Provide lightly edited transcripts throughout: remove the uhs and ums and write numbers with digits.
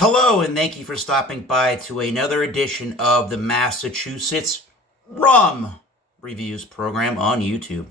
Hello, and thank you for stopping by to another edition of the Massachusetts Rum Reviews program on YouTube.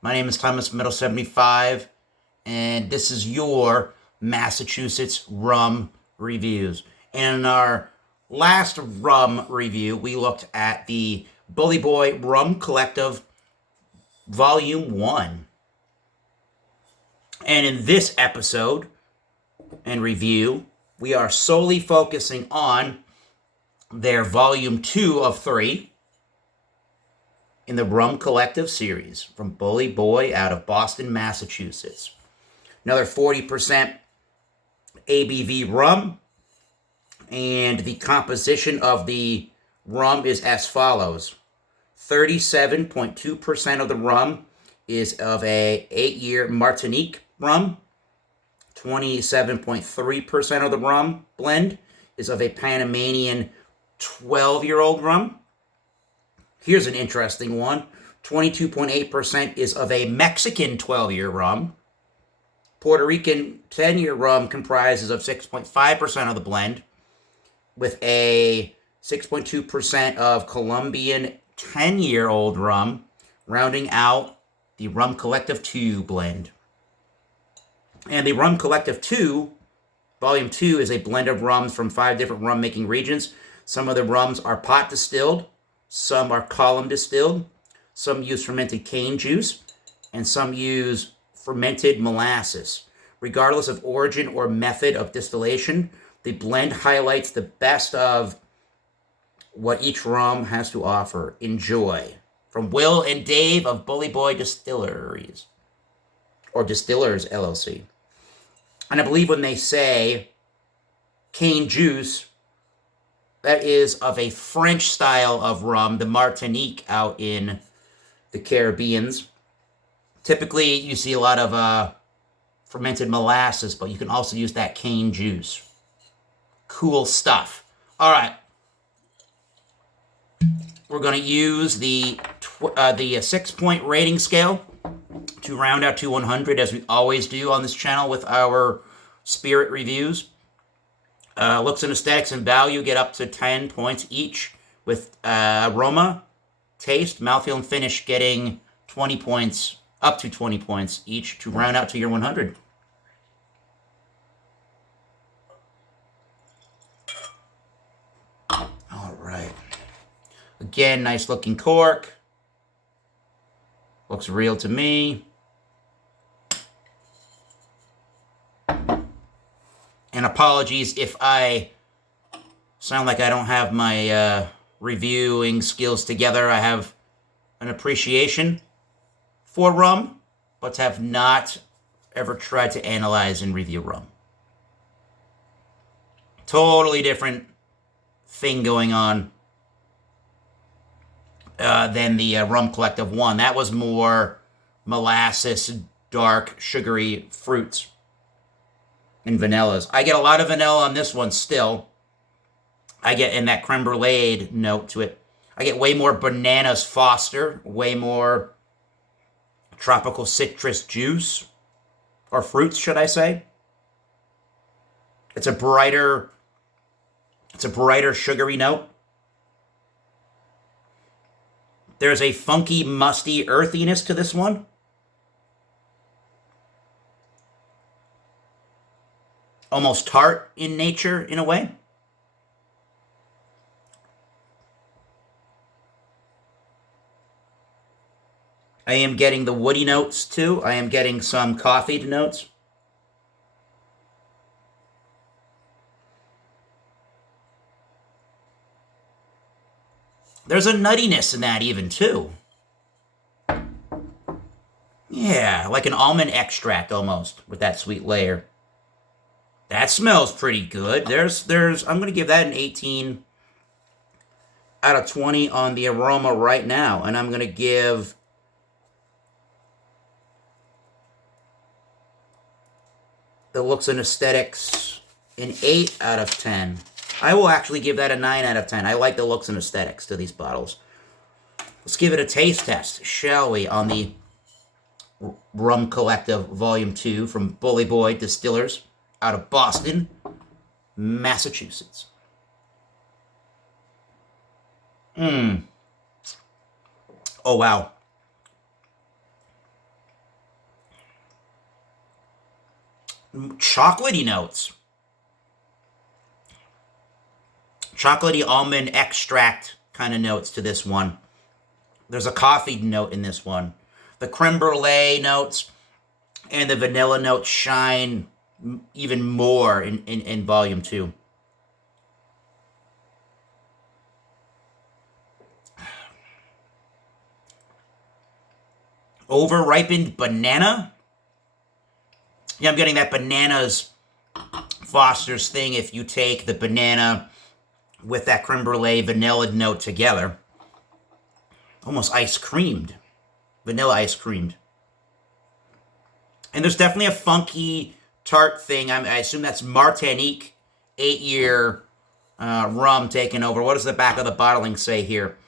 My name is Thomas Meadow75, and this is your Massachusetts Rum Reviews. And in our last rum review, we looked at the Bully Boy Rum Collective Volume 1. And in this episode and review, we are solely focusing on their Volume 2 of 3 in the Rum Collective series from Bully Boy out of Boston, Massachusetts. Another 40% ABV rum, and the composition of the rum is as follows. 37.2% of the rum is of a 8-year Martinique rum. 27.3% of the rum blend is of a Panamanian 12-year-old rum. Here's an interesting one. 22.8% is of a Mexican 12-year rum. Puerto Rican 10-year rum comprises of 6.5% of the blend, with a 6.2% of Colombian 10-year-old rum, rounding out the Rum Collective 2 blend. And the Rum Collective 2, Volume 2, is a blend of rums from 5 different rum-making regions. Some of the rums are pot distilled, some are column distilled, some use fermented cane juice, and some use fermented molasses. Regardless of origin or method of distillation, the blend highlights the best of what each rum has to offer. Enjoy. From Will and Dave of Bully Boy Distilleries, or Distillers, LLC. And I believe when they say cane juice, that is of a French style of rum, the Martinique out in the Caribbeans. Typically, you see a lot of fermented molasses, but you can also use that cane juice. Cool stuff. All right. We're going to use the 6-point rating scale to round out to 100, as we always do on this channel with our spirit reviews. Looks and aesthetics and value get up to 10 points each, with aroma, taste, mouthfeel, and finish getting 20 points, up to 20 points each, to round out to your 100. All right. Again, nice looking cork. Looks real to me. And apologies if I sound like I don't have my reviewing skills together. I have an appreciation for rum, but have not ever tried to analyze and review rum. Totally different thing going on than the Rum Collective 1. That was more molasses, dark, sugary fruits, and vanillas. I get a lot of vanilla on this one still. I get in that creme brulee note to it. I get way more bananas Foster, way more tropical citrus juice, or fruits, should I say. It's a brighter sugary note. There's a funky, musty earthiness to this one. Almost tart in nature, in a way. I am getting the woody notes, too. I am getting some coffee notes. There's a nuttiness in that even, too. Yeah, like an almond extract, almost, with that sweet layer. That smells pretty good. I'm going to give that an 18 out of 20 on the aroma right now. And I'm going to give the looks and aesthetics an 8 out of 10. I will actually give that a 9 out of 10. I like the looks and aesthetics to these bottles. Let's give it a taste test, shall we, on the Rum Collective Volume 2 from Bully Boy Distillers out of Boston. Massachusetts. Oh, wow. Chocolatey notes. Chocolatey almond extract kind of notes to this one. There's a coffee note in this one. The creme brulee notes and the vanilla notes shine even more in volume 2. Over-ripened banana. Yeah, I'm getting that bananas Foster's thing if you take the banana with that creme brulee vanilla note together. Almost ice creamed. Vanilla ice creamed. And there's definitely a funky tart thing. I assume that's Martinique 8-year rum taking over. What does the back of the bottling say here?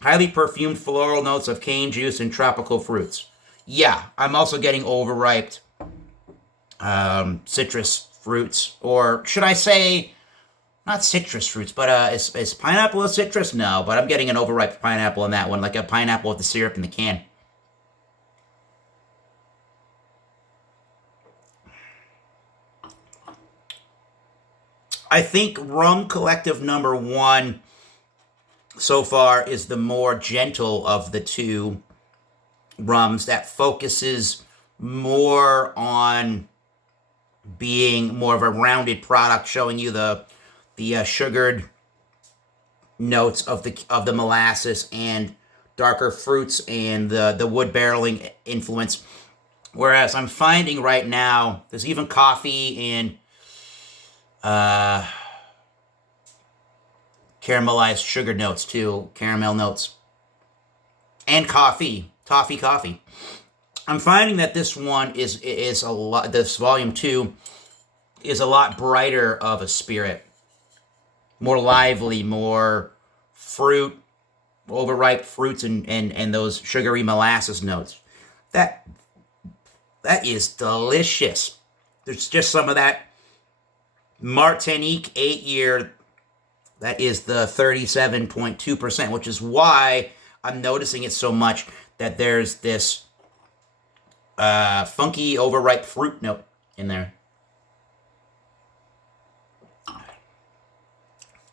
Highly perfumed floral notes of cane juice and tropical fruits. Yeah, I'm also getting overripe citrus fruits. Or should I say, not citrus fruits, but is pineapple a citrus? No, but I'm getting an overripe pineapple in that one, like a pineapple with the syrup in the can. I think Rum Collective number 1 so far is the more gentle of the two rums that focuses more on being more of a rounded product, showing you the sugared notes of the molasses and darker fruits and the wood barreling influence. Whereas I'm finding right now there's even coffee and caramelized sugar notes too, caramel notes, and toffee coffee. I'm finding that this one is a lot. This volume 2 is a lot brighter of a spirit, more lively, more fruit, overripe fruits, and those sugary molasses notes. That is delicious. There's just some of that Martinique 8-year. That is the 37.2%, which is why I'm noticing it so much, that there's this funky, overripe fruit note in there.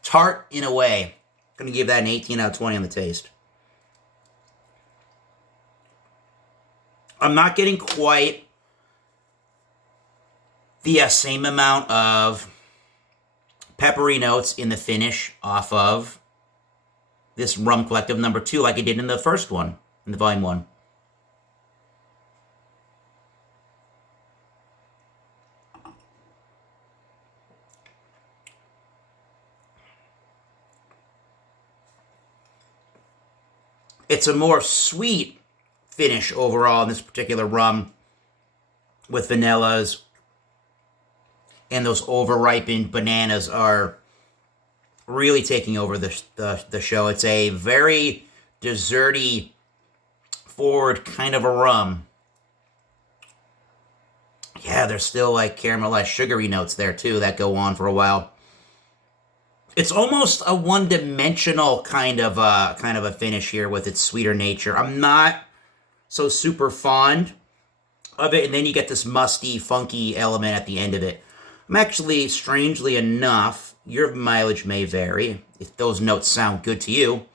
Tart in a way. I'm going to give that an 18 out of 20 on the taste. I'm not getting quite the same amount of peppery notes in the finish off of this Rum Collective number 2 like I did in the first one, in the volume 1. It's a more sweet finish overall in this particular rum with vanillas, and those over-ripened bananas are really taking over the show. It's a very desserty forward kind of a rum. Yeah, there's still like caramelized sugary notes there too that go on for a while. It's almost a one-dimensional kind of a finish here with its sweeter nature. I'm not so super fond of it, and then you get this musty, funky element at the end of it. I'm actually, strangely enough, your mileage may vary if those notes sound good to you.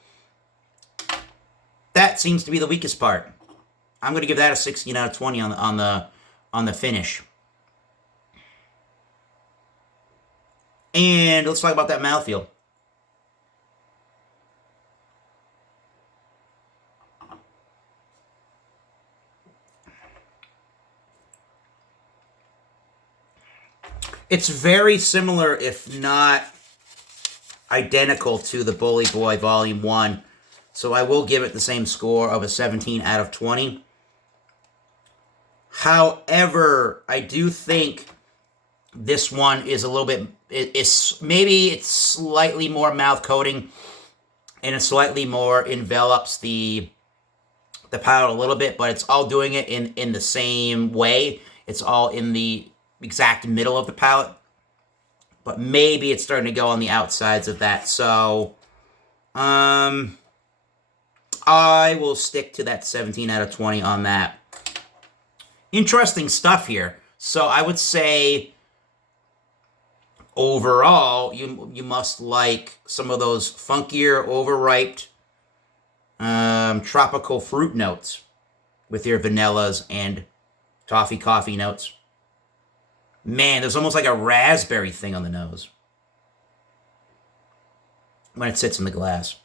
That seems to be the weakest part. I'm going to give that a 16 out of 20 on the finish. And let's talk about that mouthfeel. It's very similar, if not identical, to the Bully Boy Volume 1. So I will give it the same score of a 17 out of 20. However, I do think this one is a little bit, maybe it's slightly more mouth coating, and it slightly more envelops the palate a little bit, but it's all doing it in the same way. It's all in the exact middle of the palate. but maybe it's starting to go on the outsides of that. So, I will stick to that 17 out of 20 on that. Interesting stuff here. So I would say overall, you must like some of those funkier, overripe, tropical fruit notes with your vanillas and toffee coffee notes. Man, there's almost like a raspberry thing on the nose when it sits in the glass.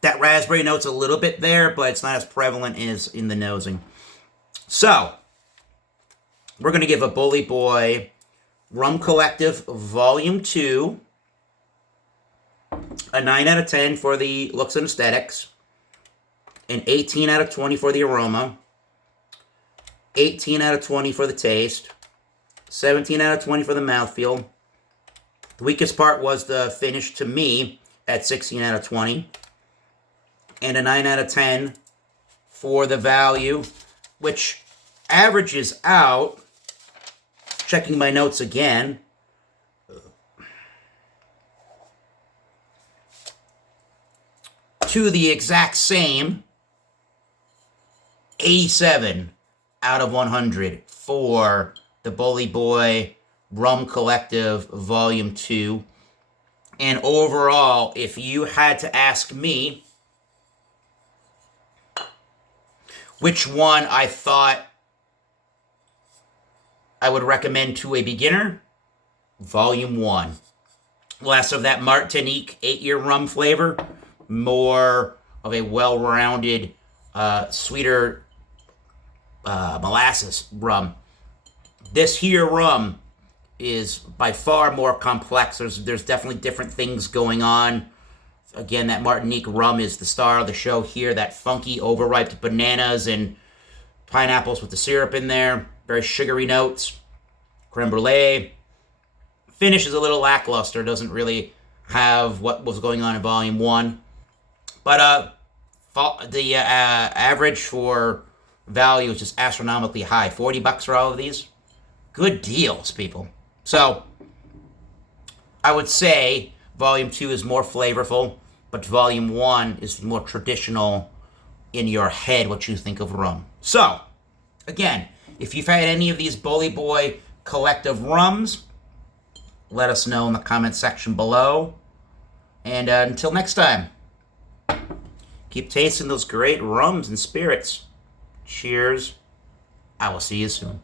That raspberry note's a little bit there, but it's not as prevalent as in the nosing. So, we're going to give a Bully Boy Rum Collective Volume 2 a 9 out of 10 for the looks and aesthetics, an 18 out of 20 for the aroma, 18 out of 20 for the taste, 17 out of 20 for the mouthfeel. The weakest part was the finish to me at 16 out of 20. And a 9 out of 10 for the value, which averages out, checking my notes again, to the exact same 87 out of 100 for the Bully Boy Rum Collective Volume 2. And overall, if you had to ask me which one I thought I would recommend to a beginner, Volume 1. Less of that Martinique 8-year rum flavor, more of a well-rounded, sweeter molasses rum. This here rum is by far more complex. There's definitely different things going on. Again, that Martinique rum is the star of the show here. That funky, overripe bananas and pineapples with the syrup in there. Very sugary notes. Creme brulee. Finish is a little lackluster. Doesn't really have what was going on in Volume 1. But the average for value is just astronomically high. $40 for all of these. Good deals, people. So, I would say Volume 2 is more flavorful, but Volume 1 is more traditional in your head, what you think of rum. So, again, if you've had any of these Bully Boy Collective rums, let us know in the comment section below. And until next time, keep tasting those great rums and spirits. Cheers. I will see you soon.